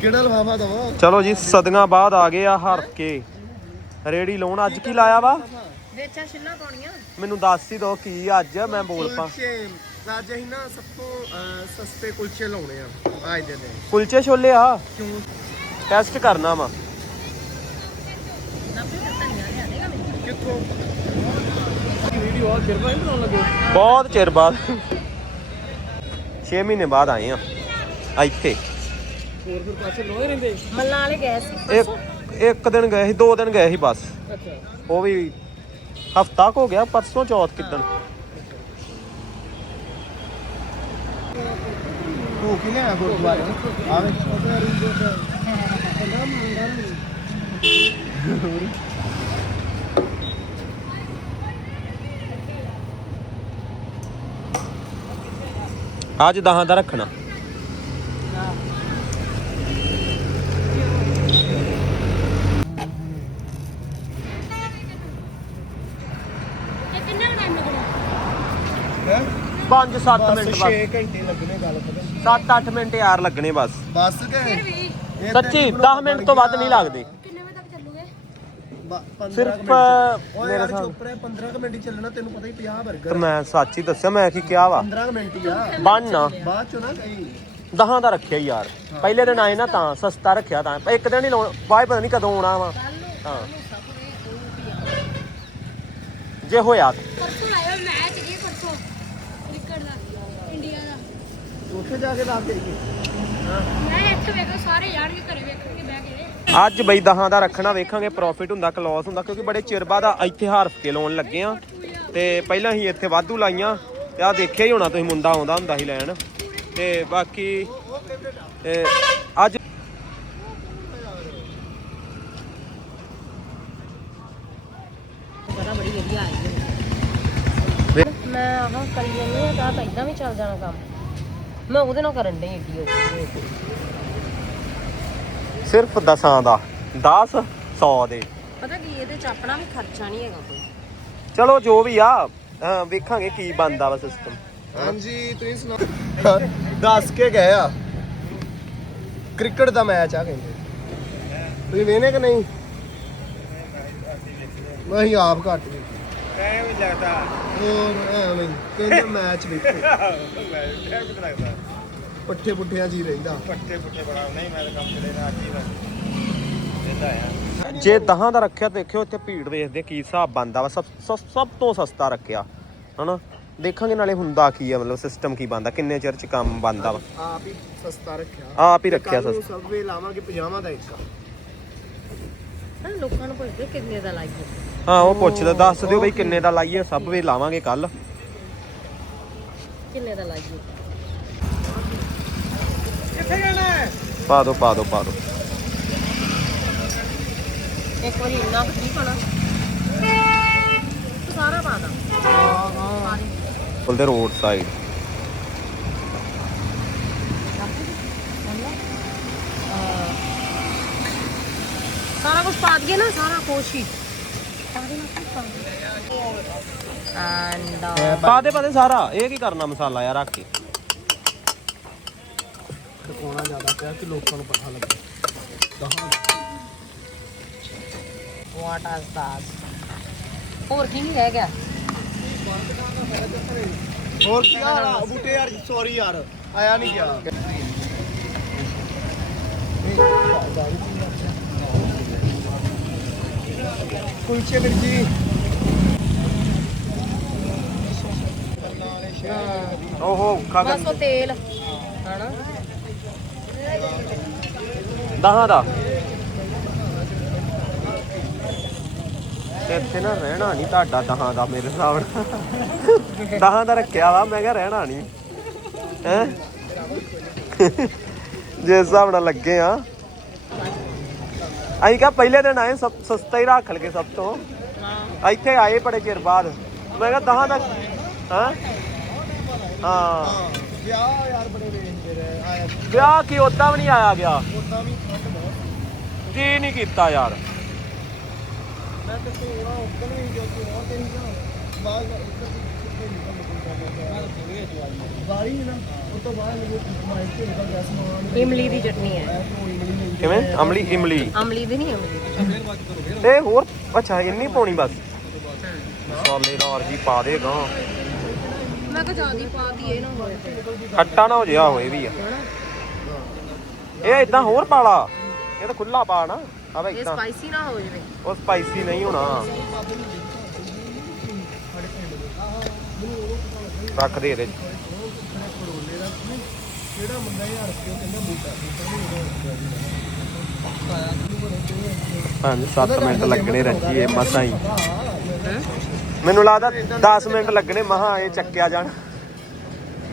ਕਿਹੜਾ ਲਫਾਫਾ ਦਵਾ? ਚਲੋ ਜੀ ਸਦੀਆਂ ਬਾਅਦ ਆ ਗਏ ਆ ਹਰ ਕੇ। ਰੇੜੀ ਲਾਉਣ ਅੱਜ ਕੀ ਲਾਇਆ ਵਾ? ਵੇਚਾ ਛਿੱਲਾਂ ਪਾਉਣੀਆਂ। ਮੈਨੂੰ ਦੱਸ ਹੀ ਦੋ ਕੀ ਅੱਜ ਮੈਂ ਬੋਲ ਪਾ। ਕੁਲਚੇ ਅੱਜ ਅਸੀਂ ਨਾ ਸਭ ਤੋਂ ਅਹ, ਸਸਤੇ ਕੁਲਚੇ ਲਾਉਣੇ ਆ ਅੱਜ ਦੇ ਦਿਨ। ਕੁਲਚੇ ਛੋਲੇ ਆ? ਕਿਉਂ? ਟੈਸਟ ਕਰਨਾ ਵਾ। ਨੱਬੇ ਦਾ ਧਨੀਆ ਲਿਆ ਦੇਗਾ ਮੈਨੂੰ। ਕਿੱਥੋਂ? ਵੀਡੀਓ ਆ ਫਿਰ ਬਾਈ ਬਣਾਉਣ ਲੱਗੇ। ਬਹੁਤ ਚਿਰ ਬਾਅਦ। 6 ਮਹੀਨੇ ਬਾਅਦ ਆਏ ਆ ਇੱਥੇ। ਹੋਰ ਫਿਰ ਪਾਸੇ ਲੋਏ ਰਹਿੰਦੇ? ਮੱਲਾਂ ਵਾਲੇ ਗਏ ਸੀ ਇੱਕ ਇੱਕ ਦਿਨ ਗਏ ਸੀ ਦੋ ਦਿਨ ਗਏ ਸੀ ਬਸ। ਅੱਛਾ। ਉਹ ਵੀ ਹਫਤਾ ਕੁ ਹੋ ਗਿਆ ਪਰਸੋਂ ਚੌਥ ਕਿਦਣ। ਤੂੰ ਕਿਨੇ ਆ ਗੁਰਦੁਆਰੇ ਆਵੇ ਅੱਜ ਦਹਾਂ ਦਾ ਰੱਖਣਾ। 5-7 ਮਿੰਟ ਬਸ। 6 ਮਿੰਟ ਸੱਚੀ 10 ਮਿੰਟ ਤੋਂ ਵੱਧ ਨਹੀਂ ਲੱਗਦੇ। ਸਿਰਫ ਮੇਰੇ ਸਾਹ ਚੋਪਰੇ 15 ਕੁ ਮਿੰਟ ਚੱਲਣਾ ਤੈਨੂੰ ਪਤਾ ਹੀ 50 ਬਰਗਰ ਮੈਂ ਸੱਚ ਹੀ ਦੱਸਿਆ ਮੈਂ ਕੀ ਕਿਹਾ ਵਾ? 15 ਮਿੰਟ ਹੀ ਆ। ਬਣ ਨਾ। ਬਾਅਦ ਚੋਂ ਨਾ ਕਹੀਂ। ਦਹਾਂ ਦਾ ਰੱਖਿਆ ਯਾਰ। ਪਹਿਲੇ ਦਿਨ ਆਏ ਨਾ ਤਾਂ ਸਸਤਾ ਰੱਖਿਆ ਤਾਂ। ਇੱਕ ਦਿਨ ਹੀ ਲਾਉਣਾ ਬਾਅਦ ਪਤਾ ਨਹੀਂ ਕਦੋਂ ਆਉਣਾ ਵਾ। ਹਾਂ। ਜੇ ਹੋਇਆ ਪਰਸੋਂ ਆਇਓ ਮੈਚ ਜੀ ਪਰਸੋਂ। ਦਾ ਇੰਡੀਆ ਦਾ। ਉੱਥੇ ਜਾ ਕੇ ਦੱਸ ਦੇ ਮੈਂ ਇੱਥੇ ਵੇਖੋ ਸਾਰੇ ਜਾਣਗੇ ਘਰੇ ਵੇਖਣਗੇ ਬਹਿ ਕੇ ਅੱਜ ਬਈ ਦਹਾਂ ਦਾ ਰੱਖਣਾ ਵੇਖਾਂਗੇ ਪ੍ਰੋਫਿਟ ਹੁੰਦਾ ਕਿ ਲਾਸ ਹੁੰਦਾ ਕਿਉਂਕਿ ਬੜੇ ਚਿਰ ਬਾਅਦ ਆ ਇੱਥੇ ਹਾਰਫ ਕੇ ਲਾਉਣ ਲੱਗੇ ਆ। ਤੇ ਪਹਿਲਾਂ ਹੀ ਇੱਥੇ ਵਾਧੂ ਲਾਈਆਂ ਤੇ ਆ ਦੇਖਿਆ ਹੀ ਹੋਣਾ ਤੁਸੀਂ ਮੁੰਡਾ ਆਉਂਦਾ ਹੁੰਦਾ ਸੀ ਲੈਣ। ਤੇ ਬਾਕੀ ਅੱਜ ਪਤਾ ਬੜੀ ਵਧੀਆ ਆਈ ਹੈ ਮੈਂ ਆਹ ਕਰੀ ਜਾਂਦੀ ਆ ਤਾਂ ਤਾਂ ਇਦਾਂ ਵੀ ਚੱਲ ਜਾਣਾ ਕੰਮ। ਮੈਂ ਉਹਦੇ ਨਾਲ ਕਰਨ ਡਈ ਏਡੀ ਹੋ ਸਿਰਫ ਦਸਾਂ ਦਾ। 10 100 ਦੇ। ਪਤਾ ਕੀ ਇਹਦੇ ਚ ਆਪਣਾ ਵੀ ਖਰਚਾ ਨਹੀਂ ਹੈਗਾ ਕੋਈ। ਚਲੋ ਜੋ ਵੀ ਆ ਅਹ ਵੇਖਾਂਗੇ ਕੀ ਬਣਦਾ ਵਾ ਸਿਸਟਮ ਹਾਂਜੀ ਤੁਸੀਂ ਸੁਣਾਓ? ਦੱਸ ਕੇ ਗਏ ਆ। ਕ੍ਰਿਕਟ ਦਾ ਮੈਚ ਆ ਕਹਿੰਦੇ। ਤੁਸੀਂ ਵੇਨੇ ਕਿ ਨਹੀਂ? ਅਸੀਂ ਆਪ ਘੱਟ ਟਾਈਮ ਹੀ ਲੱਗਦਾ। ਹੋਰ ਐਵੇਂ ਹੀ। ਕਹਿੰਦੇ ਮੈਚ ਵੇਖੋ ਟਾਈਮ ਕਿਤੇ ਲੱਗਦਾ। ਪੱਠੇ ਪੁੱਠਿਆਂ ਜੀ ਰਹਿੰਦਾ। ਪੱਟੇ ਪੁੱਟੇ ਬੜਾ ਨਹੀਂ ਮੈਂ ਤਾਂ ਕੰਮ ਚਲੇ ਨਾ ਅੱਜ ਹੀ ਬਸ। ਦਿੰਦਾ ਆ। ਜੇ ਦਹਾਂ ਦਾ ਰੱਖਿਆ ਦੇਖਿਓ ਇੱਥੇ ਭੀੜ ਵੇਖਦੇ ਕੀ ਹਿਸਾਬ ਬਣਦਾ ਵਾ। ਸਭ ਸਭ ਸਭ ਤੋਂ ਸਸਤਾ ਰੱਖਿਆ। ਹਨਾ? ਦੇਖਾਂਗੇ ਨਾਲੇ ਹੁੰਦਾ ਕੀ ਆ ਮਤਲਬ ਸਿਸਟਮ ਕੀ ਬਣਦਾ ਕਿੰਨੇ ਚਿਰ ਚ ਕੰਮ ਬਣਦਾ ਵਾ। ਆਪ ਹੀ ਸਸਤਾ ਰੱਖਿਆ। ਆਪ ਹੀ ਰੱਖਿਆ ਕੱਲ੍ਹ ਨੂੰ ਸਸਤਾ। ਸਬਵੇ ਲਾਵਾਂਗੇ ਪਜਾਮਾ ਦਾ ਇੱਕ। ਹਾਂ ਲੋਕਾਂ ਨੂੰ ਪੁੱਛਦੇ ਕਿੰਨੇ ਦਾ ਲਾਈਏ। ਹਾਂ ਉਹ ਪੁੱਛਦਾ ਦੱਸ ਦਿਓ ਬਈ ਕਿੰਨੇ ਦਾ ਲਾਈਏ ਸਭ ਵੇ ਲਾਵਾਂਗੇ ਕੱਲ ਕਿੰਨੇ ਦਾ ਲਾਈਏ? ਪਾ ਦੋ ਪਾ ਦੋ ਪਾ ਦੋ। ਇੱਕ ਵਾਰੀ ਇੰਨਾ ਕੁ ਨਹੀਂ ਪਾਣਾ ਸਾਰਾ ਪਾ ਦਾਂ। ਬੋਲਦੇ ਰੋਡ ਸਾਈਡ ਸਾਰਾ ਕੁਝ ਪਾ ਦਈਏ ਨਾ ਸਾਰਾ ਕੁਛ ਹੀ। ਐਂਡ ਪਾ ਦੇ ਪਾ ਦੇ ਸਾਰਾ। ਇਹ ਕੀ ਕਰਨਾ ਮਸਾਲਾ ਯਾਰ ਰੱਖ ਕੇ? ਦਿਖਾਉਣਾ ਜ਼ਿਆਦਾ ਪਿਆ ਕਿ ਲੋਕਾਂ ਨੂੰ ਪਤਾ ਲੱਗੇ। ਦਹਾਂ ਵਾਟ ਆਸ ਦਾਸ ਹੋਰ ਕੀ ਨਹੀਂ ਰਹਿ ਗਿਆ? ਹੋਰ ਕੀ ਹਾਲ ਆ? ਬੂਟੇ ਯਾਰ ਸੌਰੀ ਯਾਰ ਆਇਆ ਨਹੀਂ ਗਿਆ। ਕੁਲਚੇ ਵੀਰ ਜੀ ਓਹੋ ਖਾ ਬਸ ਉਹ ਤੇਲ। ਹਨਾ ਦਹਾਂ ਦਾ। ਇੱਥੇ ਨਾ ਰਹਿਣਾ ਨਹੀਂ ਤੁਹਾਡਾ ਦਹਾਂ ਦਾ ਮੇਰੇ ਹਿਸਾਬ ਨਾਲ। ਦਹਾਂ ਦਾ ਰੱਖਿਆ ਵਾ ਮੈਂ ਕਿਹਾ ਰਹਿਣਾ ਨਹੀਂ। ਹੈ? ਜਿਸ ਹਿਸਾਬ ਨਾਲ ਲੱਗੇ ਆ। ਅਸੀਂ ਕਿਹਾ ਪਹਿਲੇ ਦਿਨ ਆਏ ਸਭ ਸਸਤਾ ਹੀ ਰੱਖ ਲਗੇ ਸਭ ਤੋਂ। ਹਾਂ। ਇੱਥੇ ਆਏ ਬੜੇ ਚਿਰ ਬਾਅਦ। ਮੈਂ ਕਿਹਾ ਦਹਾਂ ਦਾ ਹਾਂ? ਹਾਂ। ਵਿਆਹ ਯਾਰ ਬੜੇ ਵੇਖਦੇ ਰਹੇ ਆਇਆ ਵਿਆਹ ਕੀ ਉਦਾਂ ਵੀ ਨਹੀਂ ਆਇਆ ਗਿਆ? ਉਦਾਂ ਵੀ ਠੰਡ ਬਹੁਤ। ਜੀ ਨਹੀਂ ਕੀਤਾ ਯਾਰ। ਮੈਂ ਤੇ ਤੋੜਾ ਉਦੋਂ ਵੀ ਜੋ ਕਿ ਹੋਰ ਤੇ ਨਹੀਂ ਉਹ ਤੋਂ ਬਾਅਦ ਮੈਨੂੰ ਇਮਲੀ ਦੀ ਚਟਨੀ ਹੈ। ਕਿਵੇਂ? ਅਮਲੀ ਇਮਲੀ। ਅਮਲੀ ਦੀ ਨਹੀਂ ਅਮਲੀ ਦੀ ਤੇ ਹੋਰ? ਅੱਛਾ ਇੰਨੀ ਪਾਉਣੀ ਬਸ। ਮਸਾਲੇ ਰਾਰ ਜੀ ਪਾ ਦੇ ਗਾਂ। ਮੈਂ ਕਿਹਾ ਜਿਆਦੀ ਪਾ ਦਈਏ ਨਾ। ਹੋਏ ਖੱਟਾ ਨਾ ਹੋ ਜਿਆ ਹੋਏ ਵੀ ਆ। ਇਹ ਇਦਾਂ ਹੋਰ ਪਾਲਾ ਇਹ ਤਾਂ ਖੁੱਲਾ ਪਾ ਨਾ। ਆਵੇ ਇਹ ਇਦਾਂ ਸਪਾਈਸੀ ਨਾ ਹੋ ਜਾਵੇ। ਉਹ ਸਪਾਈਸੀ ਨਹੀਂ ਹੋਣਾ। ਰੱਖ ਦੇ ਇਹਦੇ 'ਚ। ਪੰਜ 7 ਮਿੰਟ ਲੱਗਣੇ ਰੱਖੀਏ ਮਸਾਂ ਹੀ। ਮੈਨੂੰ ਲੱਗਦਾ 10 ਮਿੰਟ ਲੱਗਣੇ ਮਹਾ ਇਹ ਚੱਕਿਆ ਜਾਣ।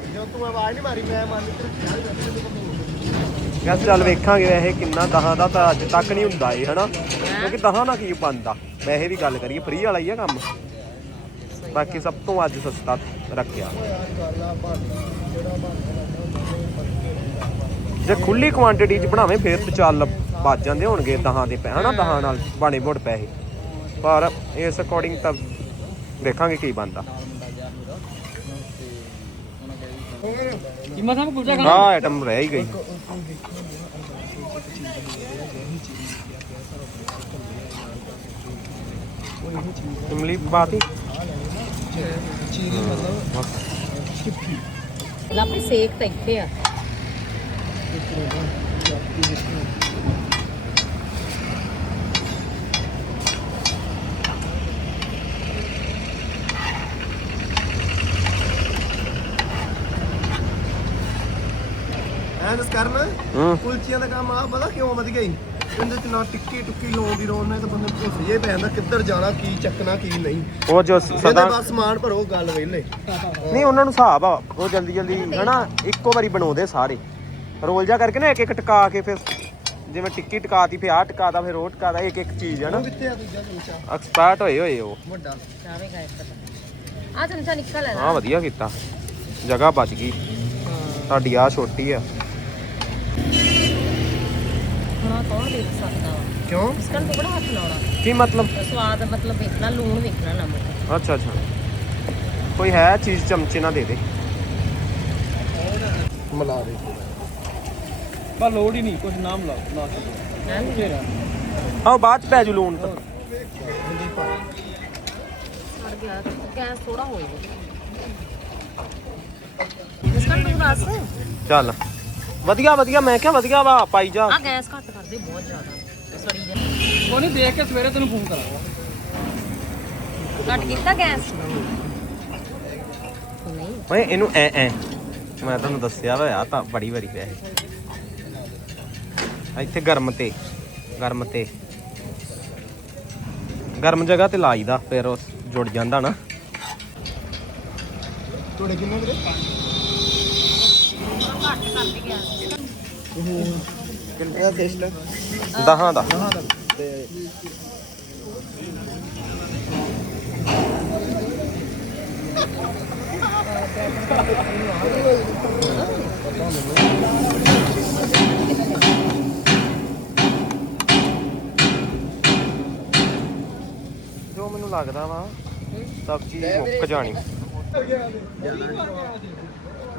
ਜਦੋਂ ਤੂੰ ਆਵਾਜ਼ ਨਹੀਂ ਮਾਰੀ ਮੈਂ ਮੰਨ ਕੇ ਯਾਰ ਚੱਲ ਵੇਖਾਂਗੇ ਵੈਸੇ ਕਿੰਨਾ ਦਹਾਂ ਦਾ ਤਾਂ ਅੱਜ ਤੱਕ ਨਹੀਂ ਹੁੰਦਾ ਇਹ ਹਨਾ? ਕਿਉਂਕਿ ਦਹਾਂ ਦਾ ਕੀ ਬਣਦਾ? ਵੈਸੇ ਵੀ ਗੱਲ ਕਰੀਏ ਫ੍ਰੀ ਵਾਲਾ ਹੀ ਆ ਕੰਮ। ਬਾਕੀ ਸਭ ਤੋਂ ਅੱਜ ਸਸਤਾ ਰੱਖਿਆ। ਜੇ ਖੁੱਲੀ ਕੁਆਂਟੀਟੀ ਚ ਬਣਾਵੇਂ ਫਿਰ ਤੇ ਚੱਲ ਵੱਜ ਜਾਂਦੇ ਹੋਣਗੇ ਦਹਾਂ ਦੇ ਪੈ ਹਨਾ ਦਹਾਂ ਨਾਲ ਬਾਣੇ ਬੁੜ ਪੈਸੇ। ਪਰ ਇਸ ਅਕੋਰਡਿੰਗ ਤਾਂ ਦੇਖਾਂਗੇ ਕੀ ਬਣਦਾ। ਹਾਂ ਆਈਟਮ ਰਹਿ ਹੀ ਗਈ। ਇਮਲੀ ਬਾਤੀ ਲਾਪੇ ਸੇਕ ਤਾਂ ਇੱਥੇ ਆ। ਐਂ ਦੱਸ ਕਰਨ ਕੁਲਚੀਆਂ ਦਾ ਕੰਮ ਆ ਪਤਾ ਕਿਉਂ ਵਧ ਗਈ ਇਹਦੇ ਚ ਨਾ ਟਿੱਕੀ ਟੁੱਕੀ ਲਾਉਣ ਦੀ ਰੋਣ ਨਾਲ ਤਾਂ ਬੰਦੇ ਨੂੰ ਭੁੱਲ ਜੇ ਪੈ ਜਾਂਦਾ ਕਿੱਧਰ ਜਾਣਾ ਕੀ ਚੱਕਣਾ ਕੀ ਨਹੀਂ। ਉਹ ਜੋ ਇਹਦੇ ਸਦਾ ਬਸ ਸਮਾਨ ਭਰੋ ਗੱਲ ਵੇਲੇ। ਨਹੀਂ ਉਹਨਾਂ ਨੂੰ ਹਿਸਾਬ ਆ ਉਹ ਜਲਦੀ ਜਲਦੀ ਹਨਾ ਇੱਕੋ ਵਾਰੀ ਬਣਾਉਂਦੇ ਸਾਰੇ। ਰੋਲ ਜਾ ਕਰਕੇ ਨਾ ਇੱਕ ਇੱਕ ਟਿਕਾ ਕੇ ਫਿਰ ਜਿਵੇਂ ਟਿੱਕੀ ਟਿਕਾਤੀ ਫਿਰ ਆਹ ਟਿਕਾਦਾ ਫਿਰ ਉਹ ਟਿਕਾਦਾ ਇੱਕ ਇੱਕ ਚੀਜ਼ ਹਨਾ। ਕਿੱਥੇ ਆ ਦੂਜਾ ਐਕਸਪਰਟ ਹੋਏ ਹੋਏ ਉਹ। ਵੱਡਾ। ਚਾਵੇਗਾ ਇੱਕ ਤਾਂ ਆ ਚਮਚਾ ਨਿਕਲ ਹੈ ਹਾਂ ਵਧੀਆ ਕੀਤਾ। ਜਗ੍ਹਾ ਬਚ ਗਈ। ਸਾਡੀ ਆ ਛੋਟੀ ਆ। ਹਾਂ ਕੌਣ ਦੇਖ ਸਕਦਾ ਵਾ? ਕਿਉਂ? ਇਸ ਕਰਨ ਤੋਂ ਬੜਾ ਹੱਥ ਲਾਉਣਾ। ਕੀ ਮਤਲਬ? ਸਵਾਦ ਮਤਲਬ ਵੇਖਣਾ ਲੂਣ ਵੇਖਣਾ ਨਮਕ ਅੱਛਾ ਅੱਛਾ। ਕੋਈ ਹੈ ਚੀਜ਼ ਚਮਚੇ ਨਾ ਦੇ ਦੇ। ਮਿਲਾ ਦੇ। ਪਰ ਲੋੜ ਹੀ ਨਹੀਂ ਕੁਝ ਨਾਮ ਲਾਓ ਨਾ ਹੈ? ਆਹ ਬਾਅਦ ਚ ਪੈ ਜੂ ਲੂਣ ਤਾਂ। ਸੜ ਗਿਆ ਗੈਸ ਥੋੜਾ ਹੋਏਗਾ ਇਸ ਕਰਨ ਤੂੰ ਦੱਸ। ਚੱਲ। ਵਧੀਆ ਵਧੀਆ ਮੈਂ ਕਿਹਾ ਵਧੀਆ ਵਾ ਪਾਈ ਜਾ ਆ ਗੈਸ ਘੱਟ ਕਰਦੇ ਬਹੁਤ ਜ਼ਿਆਦਾ। ਸੜੀ ਜਾ। ਕੋਈ ਨਹੀਂ ਦੇਖ ਕੇ ਸਵੇਰੇ ਤੈਨੂੰ ਫੋਨ ਕਰਾਂਗਾ। ਘੱਟ ਕੀਤਾ ਗੈਸ? ਨਹੀਂ ਓਏ ਇਹਨੂੰ ਐ ਐ। ਮੈਂ ਤੁਹਾਨੂੰ ਦੱਸਿਆ ਵਾ ਆ ਤਾਂ ਬੜੀ ਵਾਰੀ ਪਿਆ ਇਹ। ਇੱਥੇ ਗਰਮ ਤੇ ਗਰਮ ਤੇ। ਗਰਮ ਜਗ੍ਹਾ ਤੇ ਲਾਈਦਾ ਫਿਰ ਉਹ ਜੁੜ ਜਾਂਦਾ ਨਾ। ਤੁਹਾਡੇ ਕਿੰਨੇ ਵੀਰੇ ਘੱਟ ਕਰਦੇ ਗੈਸ ਕਿੰਨੇ ਦਾ ਟੇਸਟ ਦਹਾਂ ਦਾ। ਤੇ ਜੋ ਮੈਨੂੰ ਲੱਗਦਾ ਵਾ, ਸਬਜ਼ੀ ਮੁੱਕ ਜਾਣੀ।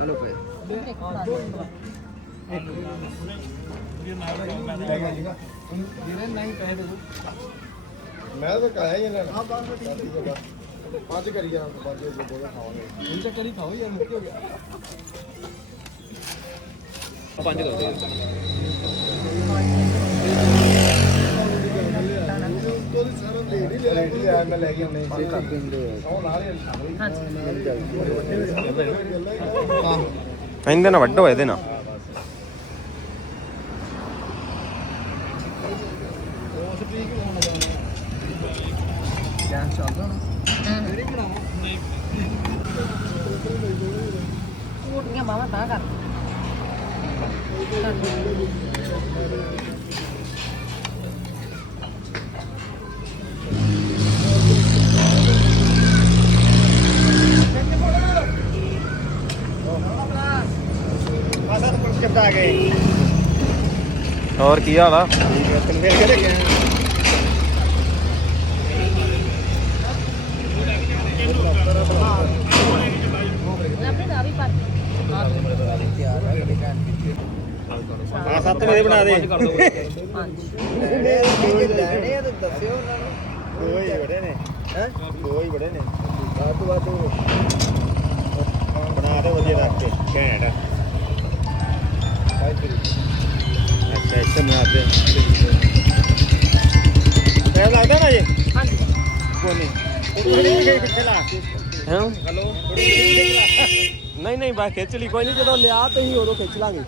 ਹਲੋ ਪਏ ਮੈਂ ਤਾਂ ਕਾਇਆ ਹੀ ਲੈਣਾ ਪੰਜ ਕਰੀ ਜਾਣਾ ਪੰਜ ਜੋ ਬੋਲਾ ਖਾਵਾਂਗੇ। ਇਹ ਚੱਕਰ ਹੀ ਖਾਓ ਯਾਰ ਮੁੱਕ ਹੋ ਗਿਆ। ਰੇਟ ਹੀ ਲਿਆ ਮੈਂ ਲੈ ਕੇ ਆਉਣੇ ਉਹ ਨਾਲ ਹੀ। ਇਹਦੇ ਨਾਲ ਵੱਡੋ ਇਹਦੇ ਨਾਲ ਗੈਸ ਚੱਲਦਾ ਤਾਂ ਕਰ ਹੋਰ ਕੀ ਹਾਲ ਆ? ਆ 7 ਵਜੇ ਬਣਾ ਦੇ। ਹਾਂਜੀ ਲੈਣੇ ਆ ਤਾਂ ਦੱਸਿਓ ਉਹਨਾਂ ਨੂੰ ਦੋ। ਹੀ। ਬੜੇ ਨੇ ਹੈ ਦੋ ਹੀ ਬੜੇ ਨੇ ਵੱਧ ਤੋਂ ਵੱਧ ਬਣਾ ਦੇ ਵਧੀਆ ਰੱਖ ਕੇ ਘੈਂਟ ਅੱਛਾ ਇੱਥੇ ਬਣਾ ਨਹੀਂ ਹਾਂ? ਨਹੀਂ ਨਹੀਂ ਬਸ ਖਿੱਚ ਲਈ। ਕੋਈ ਨਹੀਂ ਜਦੋਂ ਲਿਆ ਤੁਸੀਂ ਉਦੋਂ ਖਿੱਚ ਲਾਂਗੇ।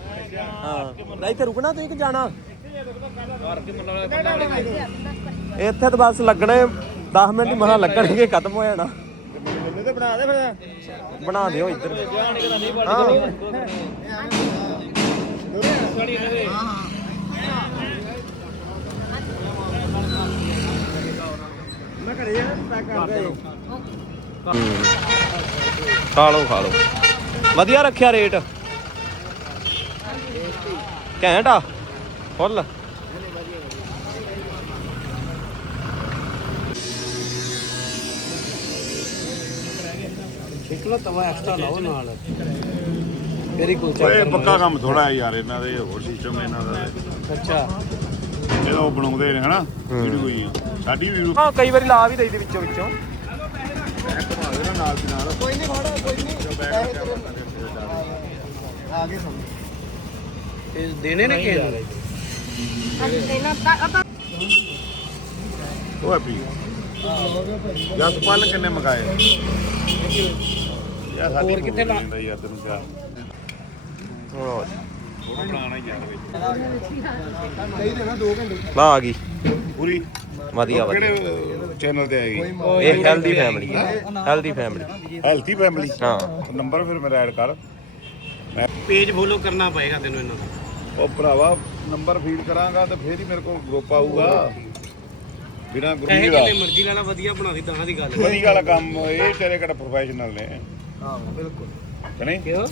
ਹਾਂ। ਤੇ ਰੁਕਣਾ ਤੁਸੀਂ ਕਿ ਜਾਣਾ? ਇੱਥੇ ਤਾਂ ਬਸ ਲੱਗਣੇ 10 ਮਿੰਟ ਹੀ ਮਹਾ ਲੱਗਣਗੇ ਖਤਮ ਹੋ ਜਾਣਾ। ਤੇ ਬਣਾ ਦੇ ਫਿਰ। ਬਣਾ ਦਿਓ ਇੱਧਰ। ਹਾਂ। ਮੈਂ ਘਰੇ ਜਾਣਾ ਪੈਕ ਕਰ ਦੇ ਹੂੰ। ਖਾ ਲਓ ਖਾ ਲਓ। ਵਧੀਆ ਰੱਖਿਆ ਰੇਟ? ਘੈਂਟ ਆ? ਫੁੱਲ? ਓਏ ਪੱਕਾ ਕੰਮ ਥੋੜਾ ਯਾਰ ਇਹਨਾਂ ਦੇ ਹੋਰ ਸਿਸਟਮ ਇਹਨਾਂ ਦਾ। ਅੱਛਾ। ਇਹ ਉਹ ਬਣਾਉਂਦੇ ਨੇ ਹਨਾ? ਵੀਡੀਓ ਹੋਈਆਂ ਸਾਡੀ ਵੀ ਹਾਂ ਕਈ ਵਾਰੀ ਲਾ ਵੀ ਦਈਦੀ ਵਿੱਚੋਂ ਵਿੱਚੋਂ। ਘੁਮਾ ਦੇ ਨਾ। ਨਾਲ ਦੀ ਨਾਲ ਕੋਈ ਨਹੀਂ ਫੜਾ ਕੋਈ ਨਹੀਂ ਪੈਸੇ ਤੇਰੇ ਆ ਗਏ ਸਮਝ ਦੇਣੇ ਨੇ ਹਾਂਜੀ ਇਹਨਾਂ ਆਪਾਂ ਉਹ ਹੈਪੀ ਜਸ ਪਲ ਕਿੰਨੇ ਮਗਾਏ? ਯਾਰ ਸਾਡੀ ਹੋਰ ਕਿੱਥੇ ਲਾ ਯਾਰ ਤੈਨੂੰ ਕਿਹਾ। ਹੋਰ। ਉਹ ਬਣਾਉਣਾ ਹੀ ਯਾਰ ਵਿੱਚ। ਨਹੀਂ ਦੇਣਾ 2 ਘੰਟੇ ਲਾ ਆ ਗਈ। ਪੂਰੀ? ਵਧੀਆ ਵਧੀਆ। ਕਿਹੜੇ ਚੈਨਲ ਤੇ ਆਏਗੀ? ਇਹ healthy family healthy family healthy family ਹਾਂ। ਨੰਬਰ ਫਿਰ ਮੇਰਾ ਐਡ ਕਰ। ਪੇਜ ਫੋਲੋ ਕਰਨਾ ਪਏਗਾ ਤੈਨੂੰ ਇਹਨਾਂ ਦਾ। ਉਹ ਭਰਾਵਾ ਨੰਬਰ ਫੀਡ ਕਰਾਂਗਾ ਤੇ ਫੇਰ ਹੀ ਮੇਰੇ ਕੋਲ ਗਰੁੱਪ ਆਊਗਾ। ਬਿਨਾ ਇਹ ਗਰੁੱਪ ਦਾ ਜਿੰਨੇ ਮਰਜ਼ੀ ਲੈਣਾ ਵਧੀਆ ਬਣਾ ਦੀ ਤਾਂ ਦੀ ਗੱਲ ਵਧੀਆ ਵਾਲਾ ਕੰਮ ਇਹ ਤੇਰੇ ਕਿਹੜਾ ਪ੍ਰੋਫੈਸ਼ਨਲ ਨੇ। ਹਾਂ ਬਿਲਕੁਲ। ਕਿ ਨਹੀਂ? ਕਿਉਂ?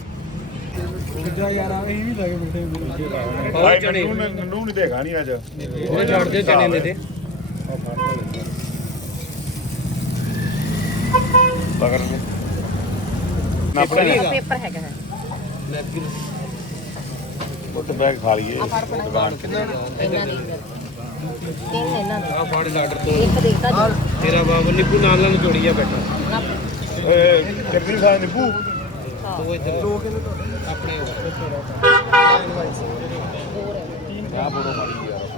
ਆਈ ਮੈਨੂੰ ਮੈਨੂੰ ਨਹੀਂ ਦੇਖਾ ਨਹੀਂ ਅੱਜ। ਉਹ ਛੱਡ ਦੇ ਚਣੇ ਦੇ ਦੇ ਪਕੜ ਕੇ ਨਾ ਆਪਣੇ ਪੇਪਰ ਹੈਗਾ ਹੈ। ਉੱਤੇ ਬੈਗ ਖਾ ਲਈਏ। ਦੁਕਾਨ ਇਹਨਾਂ ਦੀ। ਤਿੰਨ ਇਹਨਾਂ ਦੇ। ਆ ਫੜ ਲਾਡਰ ਤੋਂ। ਇੱਕ ਦੇਖਦਾ ਜੀ ਤੇਰਾ ਬਾਬੂ ਨਿੱਕੂ ਨਾਲ ਨਾਲ ਜੋੜੀ ਬੈਠਾ। ਏ ਕਿੰਨੀ ਸਾਲ ਨਿੱਬੂ ਇੱਧਰ ਦੋ ਆਪਣੇ ਆ ਮਾਰੀ ਯਾਰ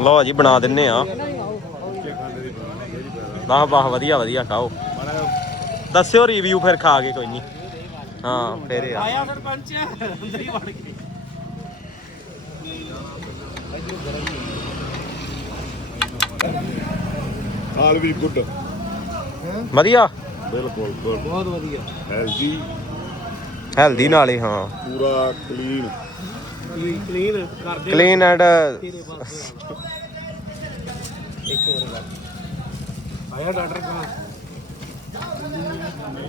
ਲਓ ਜੀ ਬਣਾ ਦਿੰਨੇ ਆ। ਵਾਹ ਵਾਹ ਵਧੀਆ ਵਧੀਆ ਖਾਓ। ਦੱਸਿਓ ਰਿਵਿਊ ਫਿਰ ਖਾ ਕੇ ਕੋਈ ਨਹੀਂ। ਹਾਂ ਫਿਰ ਆ। ਆਇਆ ਸਰਪੰਚ ਅੰਦਰ ਹੀ ਵੜ ਕੇ ਆਲ ਵੀ ਗੁੱਡ ਵਧੀਆ? ਬਿਲਕੁਲ ਬਹੁਤ ਵਧੀਆ। ਹੈਲਦੀ ਹੈਲਦੀ ਨਾਲੇ ਹਾਂ ਪੂਰਾ ਕਲੀਨ ਕਲੀਨ ਕਰਦੇ ਕਲੀਨ ਐਂਡ ਤੇਰੇ ਪਾਸ ਇੱਕ ਹੋਰ ਗੱਲ। ਆਇਆ ਡਾਕਟਰ ਕਹਾਂ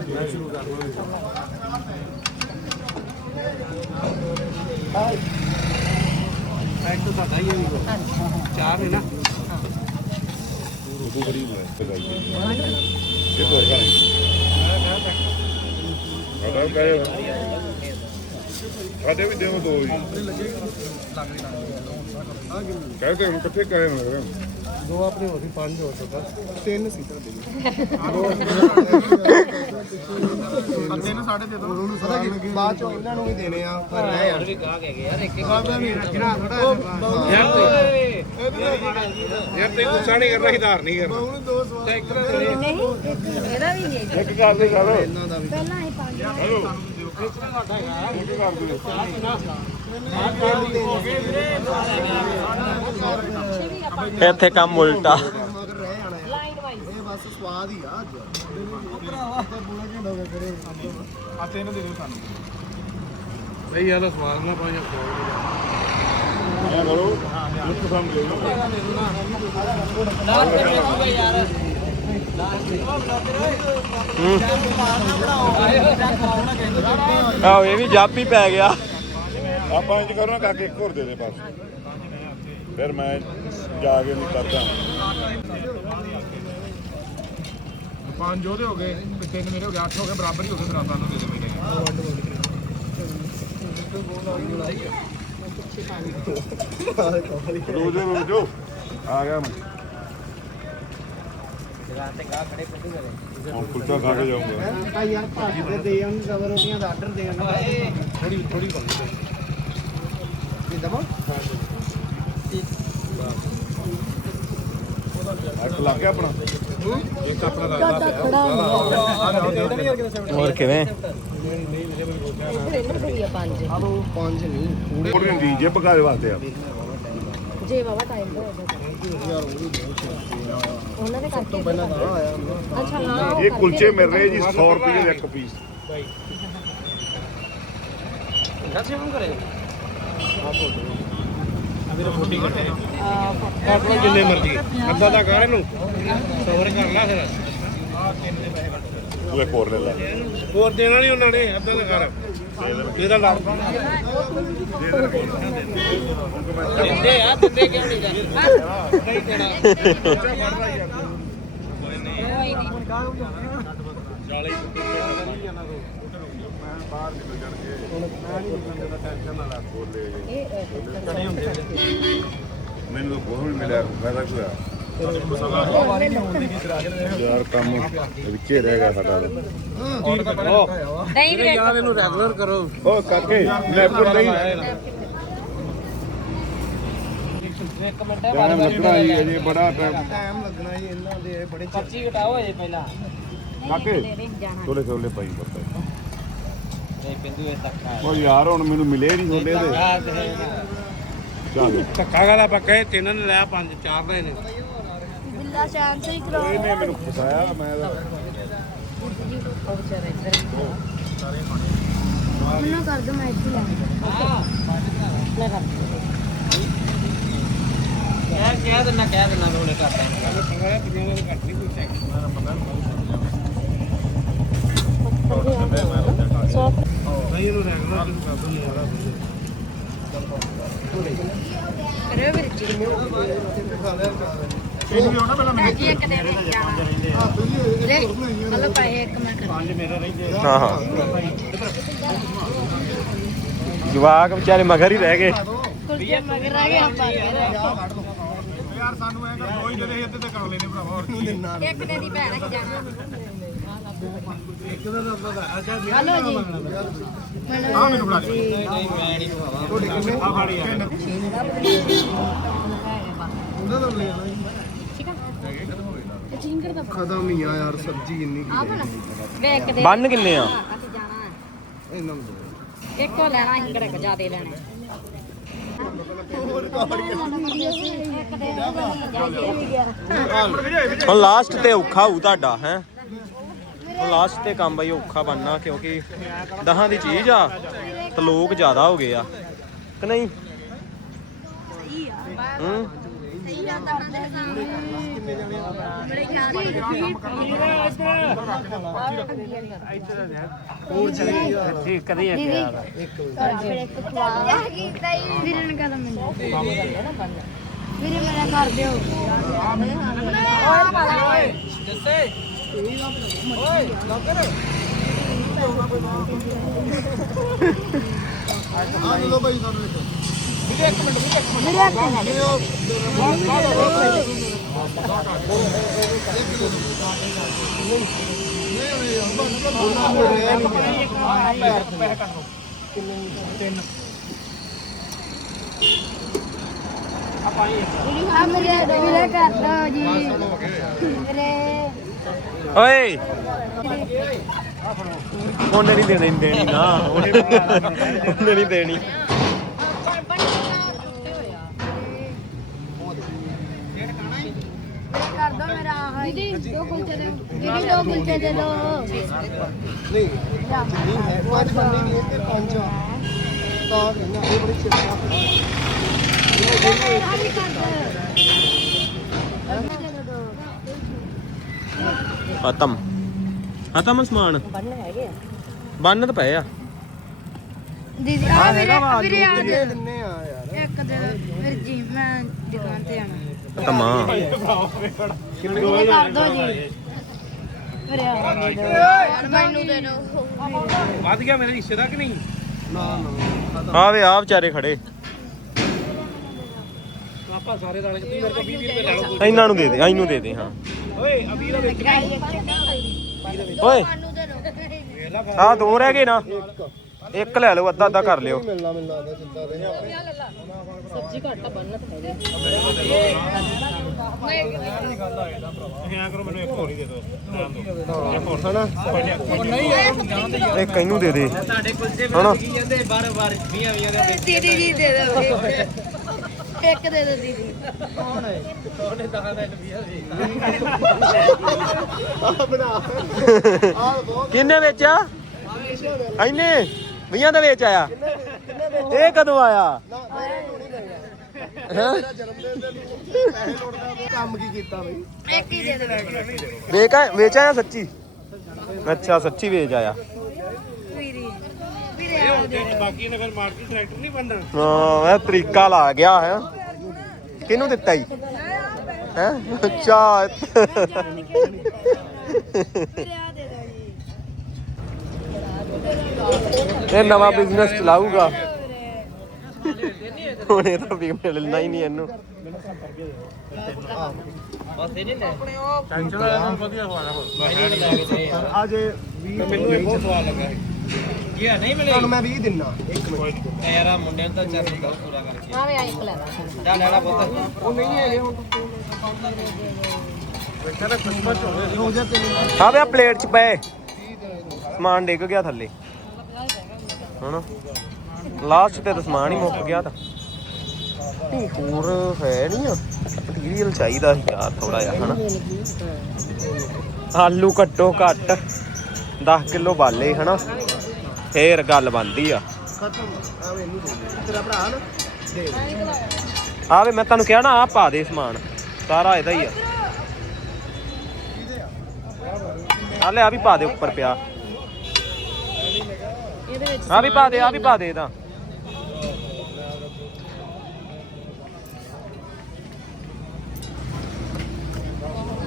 ਮੈਂ ਸ਼ੁਰੂ ਤਾਂ ਸਾਡਾ ਹੀ ਹੈ ਵੀ ਚਾਰ ਨੇ ਨਾ। ਉਹ ਬੜੀ ਮਸਤ ਗਾਈ ਇਹ ਤੋਂ ਕਰਾਂ ਸਾਡਾ ਕਹੇ ਸਾਡੇ ਵੀ ਦੇਵੋ ਦੋ ਜੀ ਕਹਿੰਦੇ ਹੁਣ ਕਿੱਥੇ ਕਹੇ ਮੈਂ ਦੋ ਆਪਣੇ ਹੋ ਸੀ ਪੰਜ ਹੋ ਸਕਦਾ। ਤਿੰਨ ਸੀ ਤੁਹਾਡੇ ਤਿੰਨ ਸਾਡੇ ਦੇ ਦੋ। ਉਹਨੂੰ ਸਾਰਾ ਬਾਅਦ ਚ ਇਹਨਾਂ ਨੂੰ ਵੀ ਦੇਣੇ ਆ। ਪਰ ਰਹਿ ਯਾਰ ਵੀ ਗਾਹ ਕੇ ਯਾਰ ਇੱਕ ਇੱਕ ਰੱਖਣਾ ਥੋੜਾ ਯਾਰ ਤੇ ਯਾਰ ਤੇ ਗੁੱਸਾ ਨਹੀਂ ਕਰਨਾ ਹਿਦਾਰ ਨਹੀਂ ਕਰਨਾ। ਉਹਨੂੰ ਦੋ ਸਵਾਲ। ਨਹੀਂ ਇਹਦਾ ਵੀ ਨਹੀਂ ਇੱਕ ਕਰ ਦੇ ਕਰ ਵੀ ਪਹਿਲਾਂ ਹੀ ਪੰਜ ਹੈਲੋ। ਇੱਕ ਕਰ ਦੇ ਇੱਥੇ ਕੰਮ ਉਲਟਾ। ਲਾਈਨ ਵਾਈਜ਼ ਇਹ ਬਸ ਸਵਾਦ ਹੀ ਆ ਅੱਜ ਭਰਾਵਾ ਤੇ ਕਰੇ ਆ ਤਿੰਨ ਦੇ ਦਿਓ ਸਾਨੂੰ ਨਹੀਂ ਯਾਰ ਸਵਾਲ ਨਾ ਪਾਇਆ ਐ ਕਰੋ। ਇੱਕ ਸਾਹਮਣੇ ਲੈ ਲਓ। ਆਹ ਇਹ ਵੀ ਜਾਪੀ ਪੈ ਗਿਆ। ਆਪਾਂ ਇੰਜ ਕਰੋ ਨਾ ਕਾਕੇ ਇੱਕ ਹੋਰ ਦੇ ਦੇ ਬਸ। ਫਿਰ ਮੈਂ ਜਾ ਕੇ ਨਹੀਂ ਕਰਦਾ। ਪੰਜ ਉਹਦੇ ਹੋ ਗਏ ਤਿੰਨ ਮੇਰੇ ਹੋ ਗਏ ਅੱਠ ਹੋ ਗਏ ਬਰਾਬਰ ਹੀ ਹੋ ਗਏ ਫਿਰ ਆਪਾਂ ਨੂੰ ਦੇ ਦੇ ਮੇਰੇ ਰੋਜ਼ ਰੋਜ਼ ਜੋ। ਆ ਗਿਆ ਮੈਂ। ਹੁਣ ਕੁਲਚਾ ਖਾ ਕੇ ਜਾਊਂਗਾ। ਯਾਰ ਭਾਜੀ ਤੇ ਦੇ ਉਹਨੂੰ ਰੋਟੀਆਂ ਦਾ ਆਰਡਰ ਦੇ ਥੋੜੀ ਥੋੜੀ ਕਰ ਦੇ ਦਮਾ ਅੱਠ ਲੱਗ ਗਿਆ ਆਪਣਾ ਇੱਕ ਆਪਣਾ ਲੱਗਦਾ ਹੋਰ ਕਿਵੇਂ? ਇਹਨਾਂ ਦੇ ਹੀ ਆ ਪੰਜ ਪੰਜ ਨਹੀਂ ਥੋੜੀ ਹੁੰਦੀ ਜੇ ਪਕਾਏ ਵਾਸਤੇ ਆ। ਜੇ ਬਾਬਾ ਟਾਈਮ ਦਾ ਹੋਗਾ ਉਹਨਾਂ ਦੇ ਕਰਕੇ ਪਹਿਲਾਂ ਤਾਂ ਆਇਆ ਹੁੰਦਾ। ਅੱਛਾ ਹਾਂ ਉਹ ਇਹ ਕਰਕੇ ਕੁਲਚੇ ਮਿਲ ਰਹੇ ਜੀ 100 ਰੁਪਏ ਦੇ ਇੱਕ ਪੀਸ ਜਿੰਨੇ ਮਰਜ਼ੀ ਅੱਧਾ ਦਾ ਕਰ ਇਹਨੂੰ। ਸੌਰ ਕਰ ਲਾ ਫਿਰ। ਤੂੰ ਇੱਕ ਹੋਰ ਲੈ ਲੈ। ਹੋਰ ਦੇਣਾ ਨਹੀਂ ਉਹਨਾਂ ਨੇ ਅੱਧਾ ਦਾ ਕਰ। ਇਹਦਾ ਲੜ ਦਿੰਦੇ ਆ ਦਿੰਦੇ ਕਿਉਂ ਨਹੀਂ ਨਹੀਂ ਦੇਣਾ ਇਹ ਅਹ, ਮੈਨੂੰ ਤਾਂ ਬਹੁਤ ਵੀ ਮਿਲਿਆ ਫਾਇਦਾ ਕੋਈ ਆ ਯਾਰ ਕੰਮ ਵਿੱਚੇ ਰਹਿ ਗਿਆ ਸਾਡਾ। ਨਹੀਂ ਵੀਰੇ ਇਹਨੂੰ ਰੈਗੂਲਰ ਕਰੋ। ਓ ਕਾਕੇ ਲੈਪਟਾਪ ਨਹੀਂ। ਇੱਕ ਮਿੰਟ ਟਾਈਮ ਲੱਗਣਾ ਜੀ ਅਜੇ ਬੜਾ ਟਾਈਮ। ਲੱਗਣਾ ਜੀ ਇਹਨਾਂ ਦੇ ਬੜੇ ਪਰਚੀ ਘਟਾਓ ਅਜੇ ਪਹਿਲਾਂ। ਕਾਕੇ ਛੋਲੇ ਛੋਲੇ ਪਾਈ ਬੱਤਾ ਨਹੀਂ ਪਿੰਦੂ ਇਹ ਤੱਕ ਓ ਯਾਰ ਹੁਣ ਮੈਨੂੰ ਮਿਲੇ ਨਹੀਂ ਛੋਲੇ ਦੇ ਆ ਚੱਲ। ਧੱਕਾ ਗਾਲਾ ਪੱਕਾ? ਇਹ ਤਿੰਨ ਨੇ ਲਿਆ ਪੰਜ ਚਾਰ ਲੈ ਨੇ ਬਿੱਲਾ ਸ਼ਾਨ ਸਹੀ ਕਰੋ ਇਹਨੇ ਮੈਨੂੰ ਫਸਾਇਆ ਮੈਂ ਤਾਂ ਉਹ ਮੈਨੂੰ ਕਰ ਦੋ ਮੈਂ ਇੱਥੇ ਲੈ ਮੈਂ ਕਰ ਕਹਿ ਕਹਿ ਦਿੰਨਾ ਕਹਿ ਦਿੰਨਾ ਮੈਂ ਉਹਨੇ ਕਰਤਾ ਇਹਨੂੰ ਪੰਗਾ ਪੰਜਾਂ ਦਾ ਘੱਟ ਨਹੀਂ ਕੋਈ ਚੈੱਕ ਸੌ ਨਹੀਂ। ਦੋ ਕਰਿਓ ਵੀਰ ਜੀ ਇੱਕ ਦੇ ਦੇ ਲੈ ਮਤਲਬ ਪੈਸੇ ਇੱਕ ਹਾਂ ਹਾਂ। ਜਵਾਕ ਵਿਚਾਰੇ ਮਗਰ ਹੀ ਰਹਿ ਗਏ। ਕੁਲਚੇ ਮਗਰ ਆ ਗਿਆ ਆਪਾਂ ਯਾਰ ਸਾਨੂੰ ਐ ਕਰ ਕੋਈ ਜਿਹੜੇ ਇੱਥੇ ਤੇ ਕਰ ਲੈਨੇ ਭਰਾਵਾ ਹੋਰ ਕੀ। ਦਿਨਾਂ ਇੱਕ ਨੇ ਦੀ ਭੈਣ ਕਿ ਜਾਣਾ। ਹਲੋ ਜੀ ਆ ਮੈਨੂੰ ਫੜਾ ਦੇ ਨਹੀਂ ਮੈਂ ਨਹੀਂ ਭਰਾਵਾ ਤੁਹਾਡੇ ਕਿੰਨੇ ਆ ਫਾੜੀ ਆ ਉਹਨਾਂ ਦਾ ਲੈ ਲਾ ਜੀ ਠੀਕ ਆ ਇਹ ਚਿੰਗਰ ਦਾ ਖਤਮ ਹੀ ਆ ਯਾਰ ਸਬਜ਼ੀ ਇੰਨੀ ਆ ਬਣਾ ਵੇ ਇੱਕ ਦੇ ਬੰਨ ਕਿੰਨੇ ਆ ਹੈ ਇਹਨਾਂ ਨੂੰ। ਇੱਕੋ ਲੈਣਾ ਅਸੀਂ ਕਿਹੜਾ ਜ਼ਿਆਦੇ ਲੈਣੇ ਹੁਣ ਲਾਸਟ ਤੇ ਔਖਾ ਹੋਊ ਤੁਹਾਡਾ ਹੈ ਲਾਸਟ ਤੇ ਕੰਮ ਬਈ ਔਖਾ ਬਣਨਾ ਕਿਉਂਕਿ ਦਹਾਂ ਦੀ ਚੀਜ਼ ਆ ਤੇ ਲੋਕ ਜ਼ਿਆਦਾ ਹੋ ਗਏ ਆ। ਕਿ ਨਹੀਂ? ਹੂੰ? ਸਹੀ ਆ ਤਾਂ ਮੇਰੇ ਖਿਆਲ ਠੀਕ ਕਰੀ ਦੀਦੀ ਫਿਰ ਇੱਕ ਖਵਾ ਵੀਰੇ ਨੇ ਕਹਦਾ ਮੈਨੂੰ ਵੀਰੇ ਮੇਰਾ ਕਰ ਦਿਓ। ਓਏ ਪਾ ਓਏ ਆ ਲੋ ਭਾਈ ਸਾਨੂੰ ਇੱਕ ਆ ਮੇਰੇ ਵੀਰੇ ਕਰ ਦਿਓ ਜੀ। ਵੀਰੇ ਓਏ। ਉਹਨੇ ਨਹੀਂ ਦੇਣੀ ਦੇਣੀ ਨਾ। ਉਹਨੇ ਉਹਨੇ ਨਹੀਂ ਦੇਣੀ ਕਰ ਦੋ ਮੇਰਾ ਆਹ ਦੀਦੀ ਦੋ ਕੁਲਚੇ ਦੇ ਦੀਦੀ ਦੋ ਕੁਲਚੇ ਦੇ ਦੋ ਨਹੀਂ ਨਹੀਂ ਹੈ ਪੰਜ ਬੰਦੇ ਨਹੀਂ ਇੱਥੇ ਪੰਜ ਆ ਤਾਂ ਕਹਿੰਦਾ ਇਹ ਬੜੇ ਚਿਰ ਦਾ ਖਤਮ। ਖਤਮ ਸਮਾਨ। ਬੰਨ ਹੈਗੇ ਆ ਬੰਨ ਤਾਂ ਪਏ ਆ। ਦੀਦੀ ਆ ਵੀਰੇ ਵੀਰੇ ਆ ਦੇ ਦਿੰਨੇ ਆ ਯਾਰ। ਇੱਕ ਦੇ ਦਿਓ। ਵੀਰ ਜੀ ਮੈਂ ਦੁਕਾਨ ਤੇ ਆਣਾ ਤਮਾ ਵੀਰੇ ਕਰ ਦੋ ਜੀ। ਫਿਰ ਆ ਮੈਨੂੰ ਦੇ ਦਿਓ। ਵੱਧ ਗਿਆ ਮੇਰੇ ਹਿੱਸੇ ਦਾ ਕਿ ਨਹੀਂ? ਨਾ ਨਾ ਆਵੇ ਆ ਵਿਚਾਰੇ ਖੜੇ। ਆਪਾਂ ਸਾਰੇ ਰਲ ਕੇ ਤੁਸੀਂ ਮੇਰੇ ਕੋਲ 20 ਰੁਪਏ ਲੈ ਲਓ। ਇਹਨਾਂ ਨੂੰ ਦੇ ਦੇ ਇਹਨੂੰ ਦੇ ਦੇ ਹਾਂ। ਓਏ ਓਏ ਮੈਨੂੰ ਦੇ ਦਿਓ ਆ ਦੋ ਰਹਿ ਗਏ ਨਾ। ਇੱਕ ਲੈ ਲਓ ਅੱਧਾ ਅੱਧਾ ਕਰ ਲਿਓ। ਮਿਲਣਾ ਮਿਲਣਾ ਉਹਦਾ ਚਿੰਤਾ ਦੇ ਸਬਜ਼ੀ ਘੱਟ ਬੰਨ ਐਂ ਕਰੋ ਮੈਨੂੰ ਇੱਕ ਹੋਰ ਹੀ ਦੇ? ਦਿਓ ਹਨਾ? ਇੱਕ ਇਹਨੂੰ ਦੇ ਦੇ। ਤੁਹਾਡੇ ਕੁਲਚੇ ਹਣਾ ਕੀ ਜਾਂਦੇ ਬਾਰ ਬਾਰ 20 20 ਦੇ ਦੀਦੀ ਜੀ ਦੇ ਦਿਓ ਇੱਕ ਦੇ ਦਿਓ ਦੀਦੀ। ਉਹਨੇ 10 ਦਾ 20 ਦੇ ਆ ਬਣਾ। ਆ ਬਹੁਤ ਕਿੰਨੇ ਵੇਚਿਆ ਐਨੇ 20 ਦਾ ਵੇਚ ਆਇਆ? ਇਹ ਕਦੋਂ ਆਇਆ? ਨਾ ਮੇਰੇ ਨੂੰ ਨਹੀਂ ਲੱਗਿਆ ਮੇਰਾ ਜਨਮ ਦਿਨ ਤੇ ਤੂੰ ਪੈਸੇ ਲੋੜਦਾ ਤੂੰ ਕੰਮ ਕੀ ਕੀਤਾ ਬਈ? ਇੱਕ ਹੀ ਦੇ ਦਿਓ ਵੇਚ ਆ ਵੇਚ ਆਇਆ ਸੱਚੀ? ਅੱਛਾ ਸੱਚੀ ਵੇਚ ਆਇਆ। ਬਾਕੀ ਨਗਰ ਮਾਰਕੀਟ ਟਰੈਕਟਰ ਨਹੀਂ ਬੰਦਾ ਹਾਂ ਇਹ ਤਰੀਕਾ ਲਾ ਗਿਆ ਹੈ। ਕਿਹਨੂੰ ਦਿੱਤਾ ਹੀ ਹੈ? ਅੱਛਾ। ਜੀ ਇਹ ਨਵਾਂ ਬਿਜ਼ਨਸ ਚਲਾਊਗਾ। ਹੁਣ ਇਹ ਤਾਂ ਵੀ ਮਿਲਣਾ ਹੀ ਨਹੀਂ ਇਹਨੂੰ। ਆ। ਜੇ 20 ਮੈਨੂੰ ਇਹ ਬਹੁਤ ਸਵਾਲ ਲੱਗਾ। ਕੀ ਆ ਨਹੀਂ ਮਿਲੇ। ਤੁਹਾਨੂੰ ਮੈਂ 20 ਦਿਨਾ। ਇੱਕ ਮਿੰਟ। ਯਾਰ ਆ ਮੁੰਡਿਆਂ ਨੂੰ ਤਾਂ ਚੱਲ ਬਹੁਤ ਪੂਰਾ ਕਰਕੇ। ਆਵੇ ਆ ਇੱਕ ਲੈ ਲਾ। ਜਾ ਲੈ ਲੈ ਪੁੱਤ। ਉਹ ਨਹੀਂ ਹੈਗੇ ਹੁਣ। ਹੋ ਜਾ ਤੈਨੂੰ ਆ ਵੇ ਪਲੇਟ ਚ ਪਏ। ਸਮਾਨ ਡਿੱਗ ਗਿਆ ਥੱਲੇ। ਹਣਾ ਲਾਸਟ ਤੇ ਤਾਂ ਸਮਾਨ ਹੀ ਮੁੱਕ ਗਿਆ ਤਾਂ। ਨਹੀਂ ਹੋਰ ਹੈ ਨਹੀਂ ਆ। ਮਟੀਰੀਅਲ ਚਾਹੀਦਾ ਸੀ ਯਾਰ ਥੋੜਾ ਜਿਹਾ ਹਨਾ? ਆਲੂ ਘੱਟੋ ਘੱਟ 10 ਕਿਲੋ ਬਾਲੇ ਹਨਾ? ਫੇਰ ਗੱਲ ਬਣਦੀ ਆ। ਖਤਮ ਆ ਮੈਨੂੰ ਦੇ ਤੇਰਾ ਭਰਾ ਨਾ ਦੇ ਦੇ। ਮੈਂ ਤੁਹਾਨੂੰ ਕਿਹਾ ਨਾ ਆ ਪਾ ਦੇ ਸਮਾਨ। ਸਾਰਾ ਇਹਦਾ ਹੀ ਆ। ਆ ਲੈ ਆ ਵੀ ਪਾ ਦੇ ਉੱਪਰ ਪਿਆ। ਇਹਦੇ ਵਿੱਚ ਆ ਵੀ ਪਾ ਦੇ ਆ ਵੀ ਪਾ ਦੇ ਇਹਦਾ।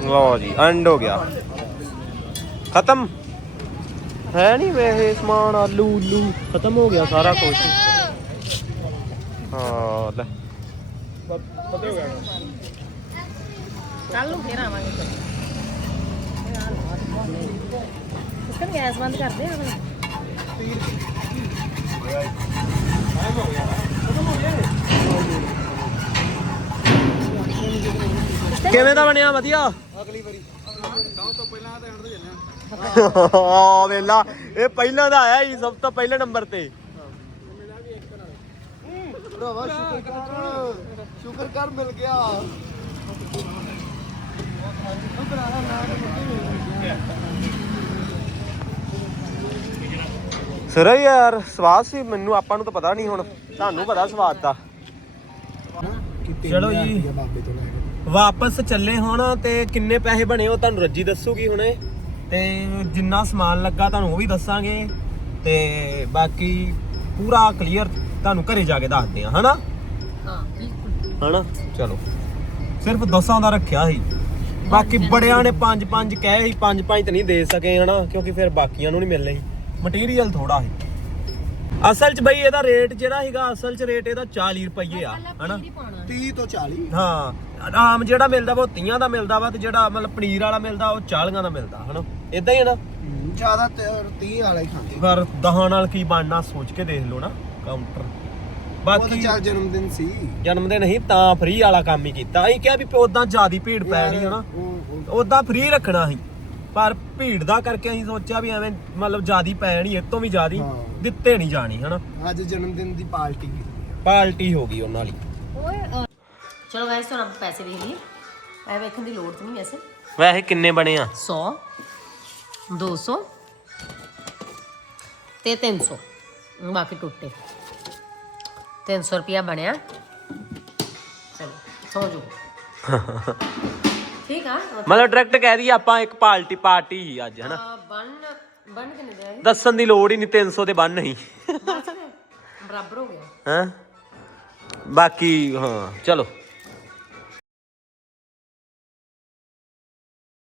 ਲਓ ਜੀ ਐਂਡ ਹੋ ਗਿਆ। ਖਤਮ। ਹੈ ਨਹੀਂ ਵੇਹੇ ਸਮਾਨ ਆਲੂ ਉਲੂ ਖਤਮ ਹੋ ਗਿਆ ਸਾਰਾ ਕੁਝ ਹਾਂ ਲੈ। ਕੱਲ ਨੂੰ ਫੇਰ ਆਵਾਂਗੇ। ਇਸ ਕਰਕੇ ਗੈਸ ਬੰਦ ਕਰਦੇ ਕਿਵੇਂ ਦਾ ਬਣਿਆ? ਵਧੀਆ? ਅਗਲੀ ਵਾਰੀ। ਆ ਵੇਲਾ ਇਹ ਪਹਿਲਾਂ ਦਾ ਆਇਆ ਹੀ ਸਭ ਤੋਂ ਪਹਿਲੇ ਨੰਬਰ ਤੇ। ਭਰਾਵਾ ਸ਼ੁਕਰ ਕਰ। ਸ਼ੁਕਰ ਕਰ ਮਿਲ ਗਿਆ। ਸਰ ਯਾਰ ਸਵਾਦ ਸੀ ਮੈਨੂੰ ਆਪਾਂ ਨੂੰ ਤਾਂ ਪਤਾ ਨਹੀਂ ਹੁਣ। ਤੁਹਾਨੂੰ ਪਤਾ ਸਵਾਦ ਦਾ। ਚਲੋ ਜੀ। ਵਾਪਸ ਚੱਲੇ ਹੁਣ ਤੇ ਕਿੰਨੇ ਪੈਸੇ ਬਣੇ ਉਹ ਤੁਹਾਨੂੰ ਰੱਜੀ ਦੱਸੂਗੀ ਹੁਣੇ। ਤੇ ਜਿੰਨਾ ਸਮਾਨ ਲੱਗਾ ਤੁਹਾਨੂੰ ਉਹ ਵੀ ਦੱਸਾਂਗੇ ਤੇ ਬਾਕੀ ਪੂਰਾ ਕਲੀਅਰ ਤੁਹਾਨੂੰ ਘਰੇ ਜਾ ਕੇ ਦੱਸਦੇ ਆ ਹਨਾ? ਹਾਂ ਬਿਲਕੁਲ। ਹਨਾ? ਚਲੋ। ਸਿਰਫ ਦਸਾਂ ਦਾ ਰੱਖਿਆ ਸੀ। ਬਾਕੀ ਬੜਿਆਂ ਨੇ ਪੰਜ ਪੰਜ ਕਹੇ ਸੀ ਪੰਜ ਪੰਜ ਤਾਂ ਨਹੀਂ ਦੇ ਸਕੇ ਹਨਾ? ਕਿਉਂਕਿ ਫਿਰ ਬਾਕੀਆਂ ਨੂੰ ਨਹੀਂ ਮਿਲਣੇ ਮਟੀਰੀਅਲ ਥੋੜਾ ਸੀ। ਅਸਲ 'ਚ ਬਈ ਇਹਦਾ ਰੇਟ ਜਿਹੜਾ ਹੈਗਾ ਅਸਲ 'ਚ ਰੇਟ ਇਹਦਾ 40 ਰੁਪਏ ਆ ਹਨਾ? 30 ਤੋਂ 40 ਹਾਂ। ਆਮ ਜਿਹੜਾ ਮਿਲਦਾ ਵਾ ਉਹ 30 ਦਾ ਮਿਲਦਾ ਵਾ ਤੇ ਜਿਹੜਾ ਮਤਲਬ ਪਨੀਰ ਵਾਲਾ ਮਿਲਦਾ ਉਹ 40 ਦਾ ਮਿਲਦਾ ਹਨਾ? ਇਦਾਂ ਹੀ ਹੈ ਨਾ? ਜ਼ਿਆਦਾ 30 ਵਾਲਾ ਹੀ ਖਾਂਦੇ। ਪਰ ਦਹਾਂ ਨਾਲ ਕੀ ਬਣਨਾ ਸੋਚ ਕੇ ਦੇਖ ਲਓ ਨਾ ਕਾਊਂਟਰ ਬਾਕੀ ਚੱਲ ਜਨਮ ਦਿਨ ਸੀ। ਜਨਮ ਦਿਨ ਨਹੀਂ ਤਾਂ ਫ੍ਰੀ ਵਾਲਾ ਕੰਮ ਹੀ ਕੀਤਾ। ਅਸੀਂ ਕਿਹਾ ਵੀ ਉਦਾਂ ਜ਼ਿਆਦੀ ਭੀੜ ਪੈਣੀ ਹਨਾ ਉਹ- ਉਹ- ਉਦਾਂ ਫ੍ਰੀ ਰੱਖਣਾ ਸੀ ਪਰ ਭੀੜ ਦਾ ਕਰਕੇ ਅਸੀਂ ਸੋਚਿਆ ਵੀ ਐਵੇਂ ਮਤਲਬ ਜ਼ਿਆਦੀ ਪੈਣੀ ਇਹ ਤੋਂ ਵੀ ਜ਼ਿਆਦੀ ਹਾਂ। ਦਿੱਤੇ ਨਹੀਂ ਜਾਣੀ ਹਨਾ? ਅੱਜ ਜਨਮ ਦਿਨ ਦੀ ਪਾਰਟੀ ਕੀਤੀ। ਪਾਰਟੀ ਹੋ ਗਈ ਉਹਨਾਂ ਲਈ। ਚਲੋ ਗਾਇਸ ਤੁਹਾਨੂੰ ਆਪਾਂ ਪੈਸੇ ਦੇਖ ਲਈਏ ਐ ਵੇਖਣ ਦੀ ਲੋੜ ਤਾਂ ਨਹੀਂ ਵੈਸੇ। ਵੈਸੇ ਕਿੰਨੇ ਬਣੇ ਆ? 100 200 ਤੇ 300 ਬਾਕੀ ਟੁੱਟੇ 300 ਰੁਪਿਆ ਬਣਿਆ ਚਲੋ ਸੋ ਜੋ ਠੀਕ ਆ ਮਤਲਬ ਡਾਇਰੈਕਟ ਕਹਿ ਦਈਏ ਆਪਾਂ ਇੱਕ ਪਾਰਟੀ ਪਾਰਟੀ ਹੀ ਅੱਜ ਹਨਾ ਕਿੰਨੇ ਦੇ ਦੱਸਣ ਦੀ ਲੋੜ ਹੀ ਨਹੀਂ 300 ਤੇ ਬੰਨ ਨਹੀਂ ਬਰਾਬਰ ਹੋ ਗਿਆ ਹਾਂ ਬਾਕੀ ਹਾਂ ਚਲੋ